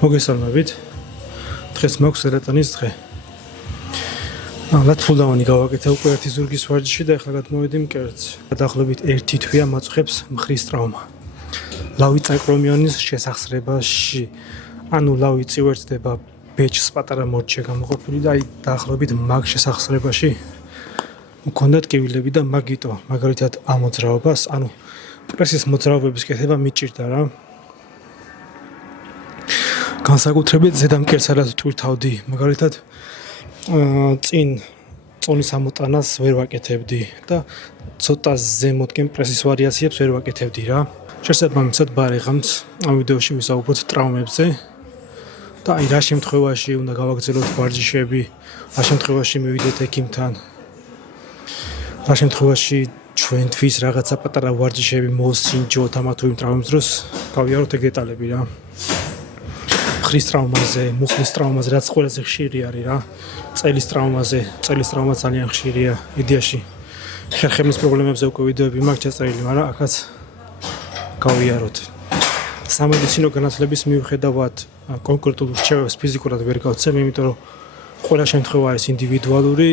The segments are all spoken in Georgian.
მოგესალმებით. დღეს მაქვს ერატანის დღე. ლათფულდავანი გავაკეთე უკვე ერთი ზურგის ვარჯიში და ახლა გადმოვედი მკერდს. დაახლოებით 1 თვეა მაწყობს მხრის ტრავმა. ლავი წაკრომიონის შესახსრებაში. ანუ ლავი წივერდება ბეჭს პატარა მორჩე გამოყოფილი და აი დაახლოებით მაგ შესახსრებაში მქონდა ტკივილები და მაგიტო მაგალითად ამ მოძრაობას, ანუ პრესის მოძრაობების კეთება მიჭირდა რა. განსაკუთრებით ზედამკერდს არას ტვირთავდი, მაგალითად წინ წონის ამოტანას ვერ ვაკეთებდი და ცოტა ზემოთკენ პრესის ვარიაციებს ვერ ვაკეთებდი რა. შესაბამისად ბარიღამს ამ ვიდეოში ვისაუბროთ ტრავმებზე და აი რა შემთხვევაში უნდა გავაგრძელოთ ვარჯიშები, რა შემთხვევაში მივიდეთ ექიმთან, რა შემთხვევაში ჩვენთვის რაღაცა პატარა ვარჯიშები მოსინჯოთ ამა თუ იმ ტრავმის დროს გავიაროთ ეგ დეტალები რა. ხრის ტრავმაზე, მუხლის ტრავმაზე რაც ყველაზე ხშირი არის რა. წელის ტრავმა ძალიან ხშირია. იდეაში ხერხემის პრობლემებზე უკვე ვიდეოები მაქვს ჩაწერილი, მაგრამ აქაც გავიაროთ. სამედიცინო განათლების მიუხედავად კონკრეტულ რჩევებს ფიზიკურად ვერ გავცემ, იმიტომ რომ ყველა შემთხვევა არის ინდივიდუალური.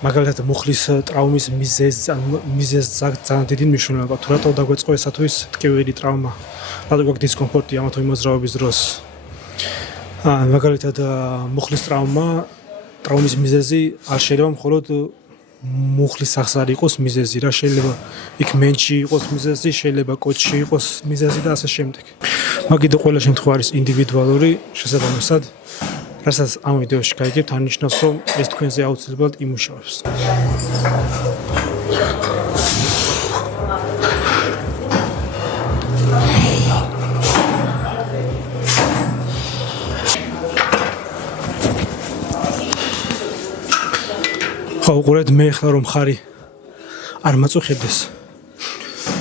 მაგალითად მუხლის ტრავმის მიზეზს ძალიან დიდი მნიშვნელობა. თუ რატო დაგვეწყო ესა თუ ის ტკივილი ტრავმა, რატო გვაქვს დისკომფორტი ამა თუ იმ მოძრაობის დროს. მაგალითად მუხლის ტრავმის მიზეზი არ შეიძლება მხოლოდ მუხლის სახსარი იყოს მიზეზი რა, შეიძლება იქ მენჩი იყოს მიზეზი, შეიძლება კოჭში იყოს მიზეზი და ასე შემდეგ. მაგიტო ყველა შემთხვევა არის ინდივიდუალური, შესაბამისად, რასაც ამ ვიდეოში გაიგებთ, არნიშნავს, რომ ეს თქვენზე აუცილებლად იმუშავებს. უყურეთ, მე ახლა რომ ხარი არ მაწუხებდეს.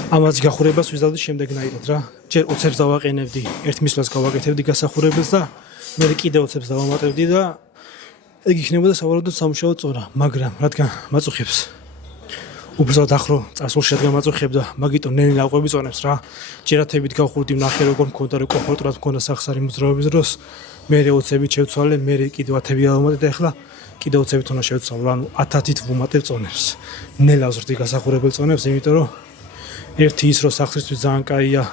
ამას გახურებას ვიზავდი შემდეგნაირად რა. ჯერ ოცებს დავაყენებდი, ერთ მისვლას გავაკეთებდი გასახურებელს და მე კიდე ოცებს დავამატებდი და ეგ იქნებოდა სავარაუდოდ სამუშაო წონა, მაგრამ რადგან მაწუხებს. უბრალოდ ახრო წარსულში რადგან მაწუხებდა, მაგიტო ნელა აყვები წონებს რა. ჯერათებით გავხურდი, ნახე როგორ მქონდა, რომ კომფორტულად მქონდა სახსარი მოძრაობის დროს. მე ოცებით შევცვალე, მე კიდე 10-ები დავამატე და ახლა კიდე 20-ით უნდა შევცვალო, ანუ 10-ით ვუმატებ წონებს. ნელავს ვrti გასახურებელ წონებს, იმიტომ რომ ერთი ის რომ სახსრისთვის ძალიან კაია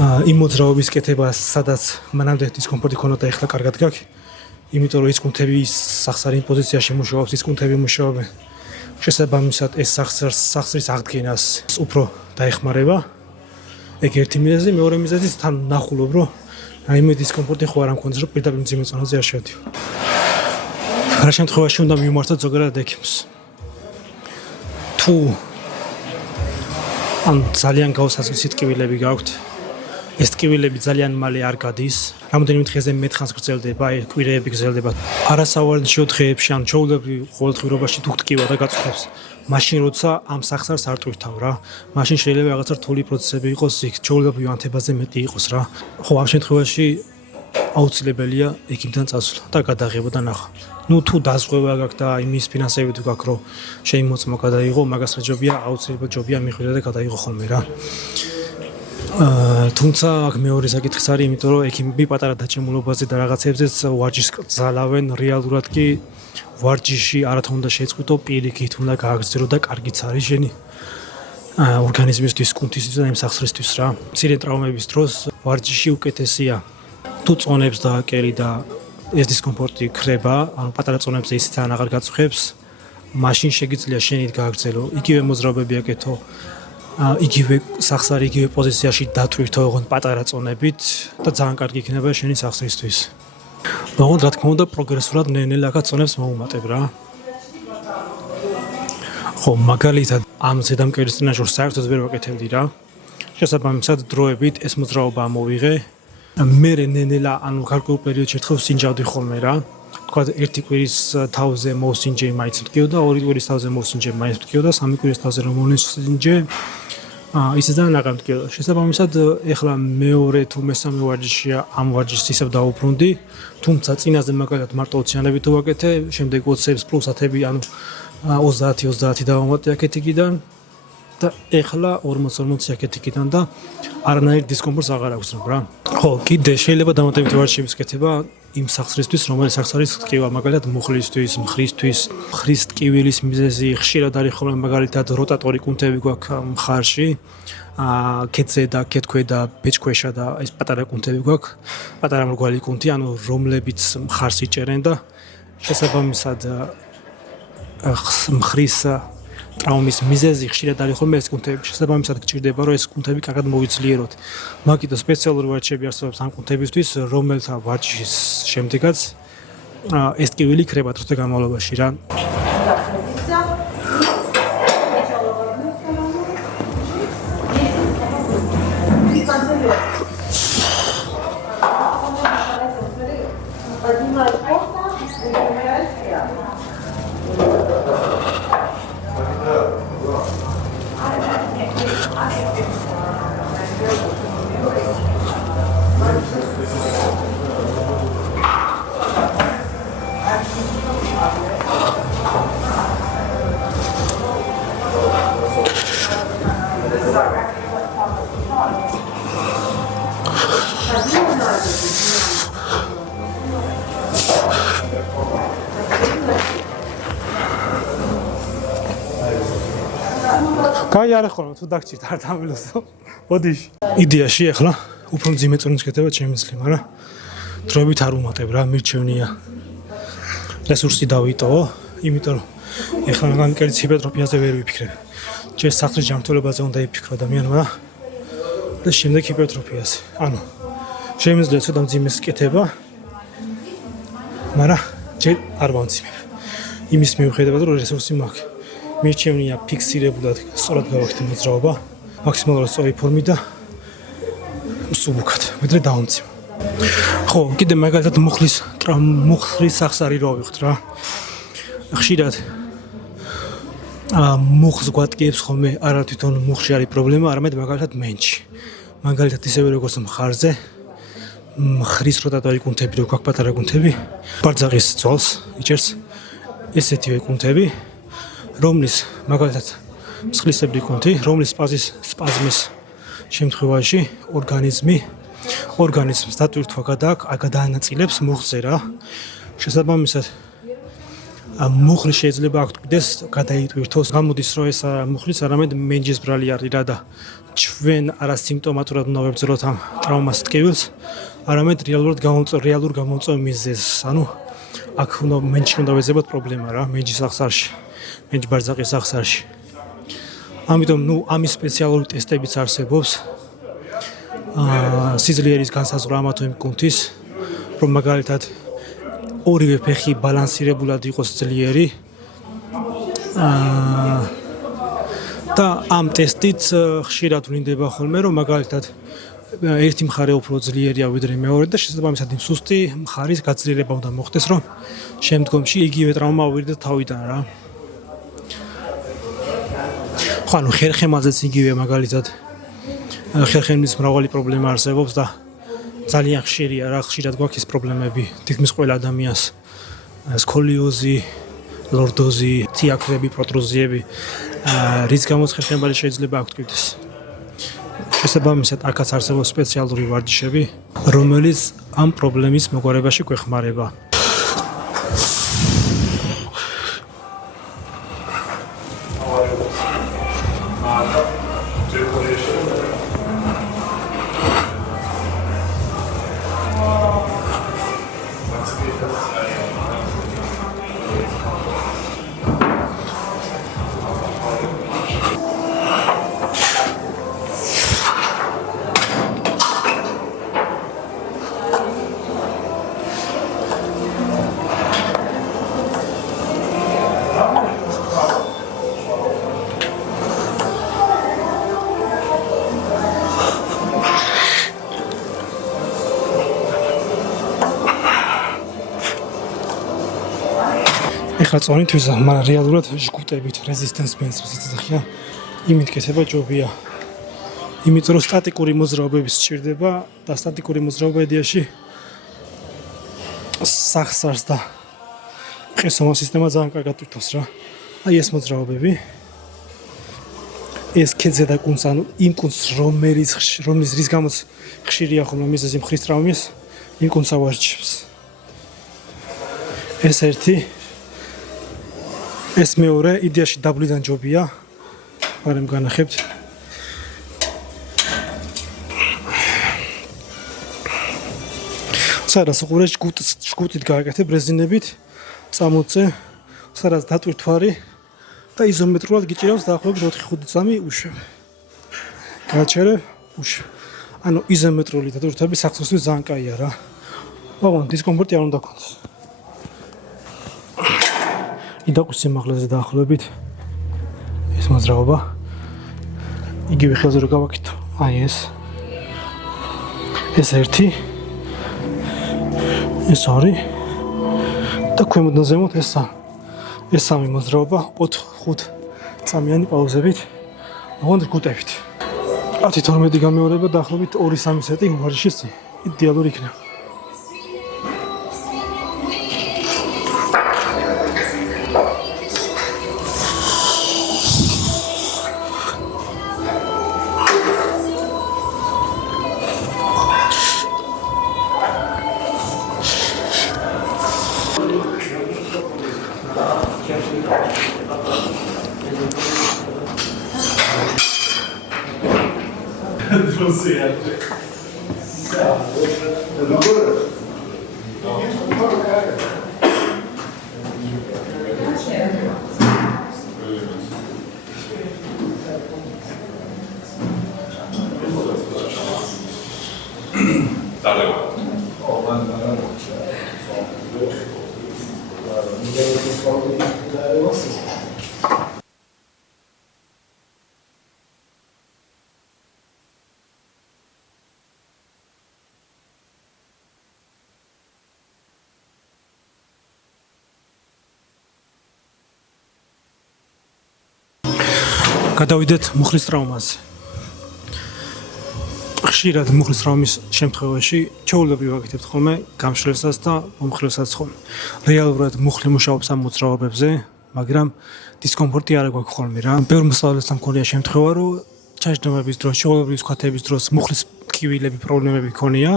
იმ მოძრაობის კეთება, სადაც მანამდე დისკომფორტი ქონოდა, ახლა კარგად გაქვს. იმიტომ რომ ის კუნთები სახსარი პოზიციაში მუშაობს, ის კუნთები მუშაობენ. შესაბამისად ეს სახსრის აღდგენას უფრო დაეხმარება. ეგ ერთი მიზეზი, მეორე მიზეზი თან ნახულობ, რომ რაიმე დისკომფორტი ხო არ ამქონდეს, რომ პირდაპირ მძიმე წონაზე არ შევდივ. რა შემთხვევაში უნდა მივმართოთ ზოგადად ექიმს. თუ ძალიან გაუსაზღვისი ტკივილები გაქვთ, ეს ტკივილები ძალიან მალე არ გადის, რამოდენიმე დღეზე მეტხანს გრძელდება, კვირეები გრძელდება. არასავარჯიშო დღეებში ან ჩვეულებრივ ყოველდღიურობაში თუ ტკივა და გაწუხებს, მაშინ როცა ამ სახსარს არ ტვირთავ რა. მაშინ შეიძლება რაღაცა რთული პროცესები იყოს, იქ ჩვეულებრივ ანთებაზე მეტი იყოს რა. ხო, ამ შემთხვევაში აუცილებელია ექიმთან წასვლა და გადაღება და ნახვა. თუ დაზღვევა გაქვს და იმის ფინანსები თუ გაქვს, რომ შეიმოწმო გადაიღო, მაგას რა ჯობია, აუცილებლად ჯობია მიხვიდე და გადაიღო ხოლმე რა. თუმცა აქ მეორე საკითხიც არის, იმიტომ რომ ექიმები პატარა დაჭემულობაზე და რაღაცებზეც ვარჯიშს კრძალავენ, რეალურად კი ვარჯიში არათა უნდა შეწყვიტო, პირიქით უნდა გააგრძელო და კარგიც არის შენი ორგანიზმისთვის, კუნთისთვის და იმ სახსრისთვის რა. მცირე ტრავმების დროს ვარჯიში უკეთესია. თუ წონებს დააკერი და ეს დისკომფორტი ქრება, ანუ პატარა წონებზე ისიც თან აღარ გაწუხებს, მაშინ შეგიძლია შენით გააგრძელო, იგივე მოძრაობები აკეთო, იგივე სახსარი, იგივე პოზიციაში დატვირთო ოღონდ პატარა წონებით და ძალიან კარგი იქნება შენი სახსრისთვის. ოღონდ რა თქმა უნდა პროგრესულად ნელ-ნელა წონებს მოუმატებ რა. ხო, მაგალითად ამ ზედამკერდის ტრენაჟორს საერთოდ ვერ ვაკეთებდი რა. შესაბამისად დროებით ეს მოძრაობა ამოვიღე. მე ნელა ანუ გარკვეულ პერიოდში ერთხელ სინჯავდი ხოლმე რა. თქვა ერთი კვირის თავზე მოსინჯე მაინც მткиოდა, ორი კვირის თავზე მოსინჯე მაინც მткиოდა, სამი კვირის თავზე რომ მოსინჯე ისე ძალიან აღარ მткиოდა. შესაბამისად ეხლა მეორე თუ მესამე ვარჯიშია ამ ვარჯიშს ისევ დაუბრუნდი, თუმცა წინაზე მაგალითად მარტო 20-იანები თუ ვაკეთე, შემდეგ 20-ებს პლუს 10-ები, ანუ 30 დავამატე აქეთ იქიდან და ეხლა 40-40 აქეთიკიდან და არანაირ დისკომფორტს აღარ აქვს რა. ხო, კიდე შეიძლება დამატებითი ვარჯიშების კეთება იმ სახსრისთვის, რომელიც სახს არის ტკივა, მაგალითად მუხლისთვის, მხრისთვის, მხრის ტკივილის მიზეზი ხშირად არის ხოლმე მაგალითად როტატორი კუნთები გვაქვს მხარში. კეთზე და კეთქვედა, ბეჭქვეშა და ეს პატარა კუნთები გვაქვს, პატარა მრგვალი კუნთი, ანუ რომლებიც მხარს იჭერენ და შესაბამისად მხრის ტრავმის მიზეზი ხშირად არის ხოლმე ეს კუნთები. შესაბამისად გჭირდება რომ ეს კუნთები კარგად მოვიძლიეროთ. მაგითო სპეციალური ვარჯიშები არსებობს ამ კუნთებისთვის, რომელთა ვარჯიშის შემდეგაც ეს ტკივილი იქნება დროთა განმავლობაში რა. კაი არა ხოლმე თუ დაგჭირთ არ დამილოსო. ბოდიში. იდეაში ახლა უფრო მძიმე წონით გეთება შემიძლია, მაგრამ დროებით არ უმატებ რა, მირჩევნია. რესურსი დავიტოვო, იმიტომ რომ ახლა მაგალითად კერძ ჰიპერტროფიაზე ვერ ვიფიქრებ. ჯერ სახლის ჯანმრთელობაზე უნდა იფიქრო ადამიანმა და შემდეგ ჰიპერტროფიაზე. ანუ შემიძლია ცოტა მძიმეს კეთება, მაგრამ ჯერ არ ვამძიმებ. იმის მიუხედავად რომ რესურსი მაქვს. მირჩევნია ფიქსირებულად სწორად გავაკეთე მოძრაობა, მაქსიმალურად სწორი ფორმით და სუბუქად, ვიდრე დავამციმ. ხო, კიდე მაგალითად მუხლის სახს არის რა ვიხთ რა. ხშირად მუხლს გვატკიებს ხოლმე არა თვითონ მუხლში არის პრობლემა, არამედ მაგალითად მენჩი. მაგალითად ისევე როგორც მხარზე მხრის როტატორი კუნთები რო გვაქვს პატარა კუნთები, ბარძაღის ძვალს იჭერს ესეთივე კუნთები. რომლის მაგალითად მსხლისებრი კუნთი, რომლის სპაზმის შემთხვევაში ორგანიზმს დატვირთვა გადაანაწილებს მუხლზე რა. შესაბამისად მუხლი შეიძლება აღკვდეს, გადაიტვირთოს. გამოდის რომ ეს მუხლიც არამედ მენჯის ბრალი არის რა და ჩვენ არასიმპტომატურად უნდა ვებრძოლოთ ამ ტრავმას ტკივილს, არამედ რეალურ გამომწვევ მიზეზს. ანუ აქ მენჯში უნდა ვეძებოთ პრობლემა რა, მენჯის აღსარში. მენჯ ბარძაყის აღსარში. ამიტომ ამის სპეციალური ტესტებიც არსებობს. სიძლიერის განსაზღვრა ამა თუ იმ კუნთის, რომ მაგალითად ორივე ფეხი ბალანსირებულად იყოს ძლიერი. და ამ ტესტით ხშირად ვლინდება ხოლმე, რომ მაგალითად ერთი მხარე უფრო ძლიერია ვიდრე მეორე და შესაბამისად იმ სუსტი მხარის გაძლიერება უნდა მოხდეს, რომ შემდგომში იგივე ტრავმა ავირდა თავიდან რა. ხო, ანუ ხერხემალზეც იგივე მაგალითად ხერხემლის მრავალი პრობლემა არსებობს და ძალიან ხშირია რა, ხშირად გვაქვს ეს პრობლემები თითქმის ყველა ადამიანს. სკოლიოზი, ლორდოზი, თიაქრები, პროტრუზიები, რის გამოც ხერხემალი შეიძლება აღკვდეს. შესაბამისად აქაც არსებობს სპეციალური ვარჯიშები, რომელიც ამ პრობლემის მოგვარებაში გვეხმარება. ეხლა წონით ვიზა, მაგრამ რეალურად ჟგუტებით resistance bands როცა იმით კეთება ჯობია. იმიტომ რომ სტატიკური მოძრაობები სჭირდება და სტატიკური მოძრაობა იდეაში სახსარს და ყესომა სისტემა ძალიან კარგად თვითონს რა. აი ეს მოძრაობები. ეს ქედზე და კუნს, ანუ იმ კუნს, რომლის რის გამოც ხშირია ხოლმე მიზეზი მხრის ტრავმის, იმ კუნს ავარჩევს. ეს ერთი, ეს მეორე, იდეაში დაბლიდან ჯობია, მაგრამ განახებთ. სადაც უყურე ჯგუტით გააკეთე ბრეზინებით, წამოწე, სადაც დატვირთვარი და იზომეტრულად გიჭირავს დაახლოებით 4-5 წამი უშვებ. გააჩერებ, უშვებ. ანუ იზომეტრული დატვირთვები საქმისთვის ძალიან კაია რა. მაგრამ დისკომფორტი არ უნდა გქონდეს. იდაყვის სიმაღლეზე დაახლოებით ეს მოძრაობა. იგივე ხელზე რო გავაკეთო. აი ეს. ეს ერთი. ეს ორი. და ქვემოდან ზემოთ ეს სამი მოძრაობა 4-5 წამიანი პაუზებით. ოღონდ გუტებით. 10-12 გამეორება დაახლოებით 2-3 სეტი ვარჯიშის იდეალური იქნება. გადავიდეთ მუხლის ტრავმაზე. ხშირად მუხლის ტრავმის შემთხვევაში ჩვეულებრივ ვაკეთებთ ხოლმე გამშრელსაც და მომხრელსაც ხოლმე. რეალურად მუხლი მუშაობს ამ მოძრაობებზე, მაგრამ დისკომფორტი არ აქვს ხოლმე რა. ბევრ მოსწავლეებთან მქონია შემთხვევა, რომ ჩაჯდომების დროს, ჩვეულებრივი სკვათების დროს მუხლის ტკივილები პრობლემები ქონია.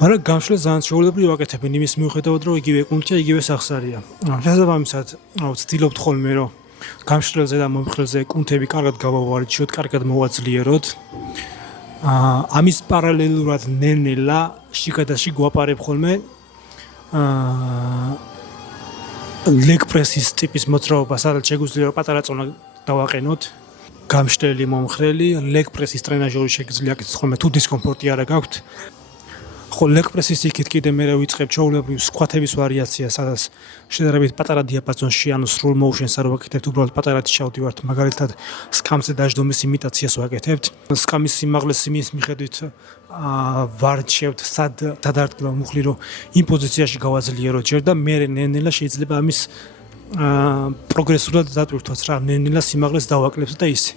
მაგრამ გამშრელს ძალიან ჩვეულებრივ ვაკეთებენ იმის მიუხედავად, რომ იგივე კუნთია, იგივე სახსარია. შესაბამისად, ვცდილობთ ხოლმე, რომ გამშრელზე და მომხრელზე კუნთები კარგად გავავარჯიშოთ, კარგად მოვაძლიეროთ. ამის პარალელურად ნელ-ნელა შიგადაში გვაპარებ ხოლმე ლეგ პრესის ტიპის მოძრაობა, სადაც შეგვიძლია პატარა წონა დავაყენოთ. გამშრელი, მომხრელი, ლეგ პრესის ტრენაჟორი შეგვიძლია აკეთოთ ხოლმე თუ დისკომფორტი არ გაქვთ. ხო, ლეგ პრესის იქით კიდე მე ვიწყებ ჩვეულებრივ სკვათების ვარიაცია, სადაც შედარებით პატარა დიაპაზონში, ანუ სრულ მოუშენს არ ვაკეთებთ, უბრალოდ პატარად ჩავდივართ, მაგალითად სკამზე დაждომის იმიტაციას ვაკეთებთ. სკამის სიმაღლეს იმის მიხედვით ვარჩევთ სად დადარკვევა მუხლი, რომ იმ პოზიციაში გავაძლიეროთ ჯერ და მე ნელ-ნელა შეიძლება ამის პროგრესულად დატვირთვას რა, ნელ-ნელა სიმაღლეს დავაკლებთ და ისე.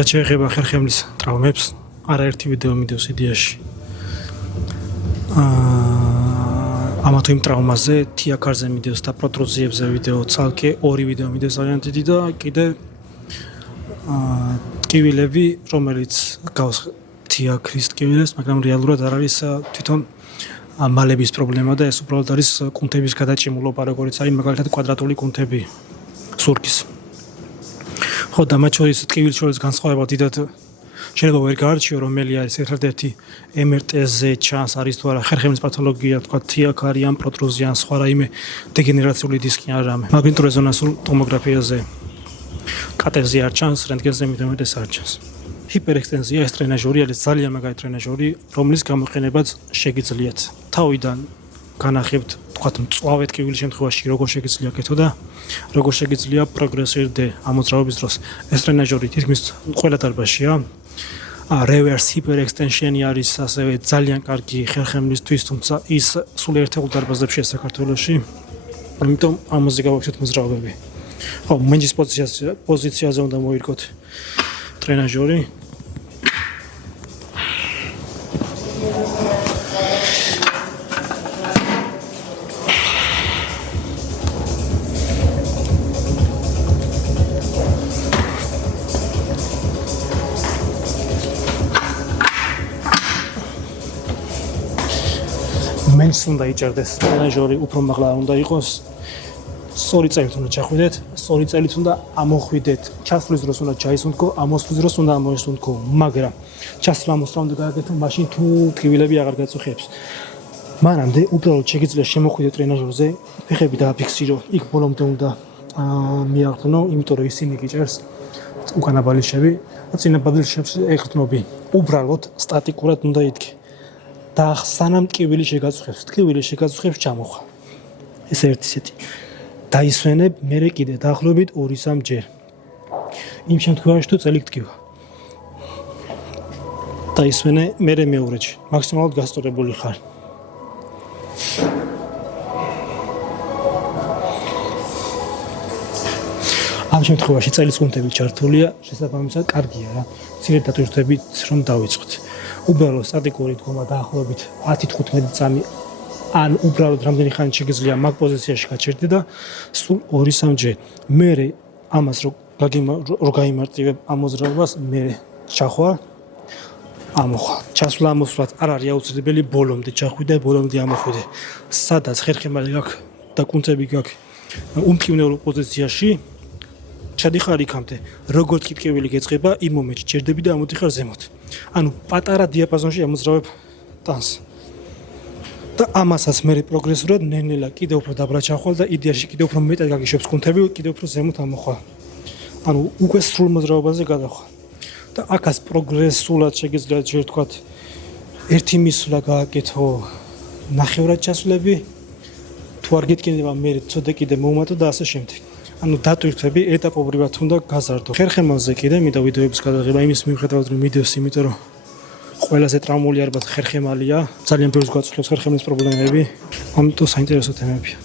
რაც შეეხება ხერხემლის ტრავმებს, არაერთი ვიდეო მიდევს იდეაში. ამა თუ იმ ტრავმაზე, თიაქარზე მიდევს და პროტრუზიებზე ვიდეო ცალკე, 2 ვიდეო მიდევს ძალიან დიდი და კიდე ტკივილები, რომელიც გავს თიაქრის ტკივილებს, მაგრამ რეალურად არ არის თვითონ მალების პრობლემა და ეს უბრალოდ არის კუნთების გადაჭიმულობა, როგორც არის მაგალითად კვადრატული კუნთები სურგის. ხო და მათ შორის ტკივილის შორის განსხვავება დიდად შეიძლება ვერ გაარჩიო, რომელი არის ერთადერთი MRT-ზე ჩანს არის თუ არა ხერხემლის პათოლოგია, თქვა თიაქარი ან პროტრუზია ან სხვა რაიმე დეგენერაციული დისკი ან რამე. მაგნიტურეზონანსულ ტომოგრაფიაზე კატ-ზე არ ჩანს, რენტგენზე მიდამეტეს არ ჩანს. ჰიპერექსტენზია ეს ტრენაჟორი არის ძალიან მაგარი ტრენაჟორი, რომლის გამოყენებაც შეგიძლიათ. თავიდან განახებთ, თქვათ, მწვავე ტკივილის შემთხვევაში როგორ შეგიძლია კეთო და როგორ შეგიძლია პროგრესირდე ამოძრავების დროს. ეს ტრენაჟორი თითქმის ყველა დარბაზშია. reverse hyperextension-ი არის ასევე ძალიან კარგი ხერხემლისთვის, თუმცა ის სულ ერთეულ დარბაზებშია საქართველოში. ამიტომ ამაზე გავაკეთეთ მოძრაობები. ხო, მენჯის პოზიციაზე უნდა მოირკოთ ტრენაჟორი. მენჯს უნდა იჭერდეს ტრენაჟორი, უფრო მაღლა უნდა იყოს. სწორი წელით უნდა ჩახვიდეთ, სწორი წელით უნდა ამოხვიდეთ. ჩასვლის დროს უნდა ჩაისუნთქო, ამოსვლის დროს უნდა ამოისუნთქო, მაგრამ ჩასვლა ამოსვლა უნდა გააკეთო, მაშინ თუ ტკივილები აღარ გაწუხებს. მანამდე უბრალოდ შეგიძლია შემოხვიდეთ ტრენაჟორზე, ფეხები დააფიქსირო, იქ ბოლომდე უნდა მიაღწნო, იმიტომ რომ ისინი გიჭერს უკანა ბალიშები და წინა ბალიშებს ეხსნობი. უბრალოდ სტატიკურად უნდა იდგე. და სანამ ტკივილი შეგაწუხებს ჩამოხვა. ეს ერთი სეტი. დაისვენებ, მერე კიდე დაახლოებით 2-3 ჯერ. იმ შემთხვევაში თუ წელი გტკივა. დაისვენე, მერე მეორეჯი. მაქსიმალურად გასწორებული ხარ. ამ შემთხვევაში წელის კუნთები ჩართულია, შესაბამისად კარგია რა. მცირე დატვირთვებით რომ დავიწყოთ. უბრალოდ სტატიკური დგომა დაახლოებით 10-15 წამი ან უბრალოდ რამდენი ხანი შეგიძლია მაგ პოზიციაში გაჩერდე და სულ 2-3 ჯერ. მერე ამას რო გაიმარტივებ ამოძრავებას, მერე ჩახვა, ამოხვა. ჩასვლა ამოსვლაც არ არის აუცილებელი, ბოლომდე ჩახვიდე, ბოლომდე ამოხვიდე. სადაც ხერხემალი გაქვს და კუნთები გაქვს უმკივნეულ პოზიციაში ჩადიხარ იქამდე. როგორც კი ტკივილი გეწყება, იმ მომენტში ჩერდები და ამოდიხარ ზემოთ. ანუ პატარა დიაპაზონში ამოძრავებ ტანს. და ამასაც მერე პროგრესულად ნელ-ნელა კიდევ უფრო დაბლა ჩახვალ და იდეაში კიდევ უფრო მეტად გაგიშვებს კუნთები, კიდევ უფრო ზემოთ ამოხვალ. ანუ უკვე სრულ მოძრაობაზე გადახვალ. და აქაც პროგრესულად შეგიძლიათ ჯერ ვთქვათ ერთი მისვლა გააკეთო, ნახევრად ჩასვლები, თუ არ გეტკინება მერე ცოტა კიდე მოუმატო და ასე შემდეგ. ანუ დატვირთვები ეტაპობრივად უნდა გაზარდო. ხერხემალზე კიდე მინდა ვიდეოების გადაღება იმის მიუხედავად რომ მიდევს, იმიტომ რომ ყველაზე ტრამული ალბათ ხერხემალია, ძალიან ბევრს გვაწუხებს ხერხემლის პრობლემები, ამიტომ საინტერესო თემებია.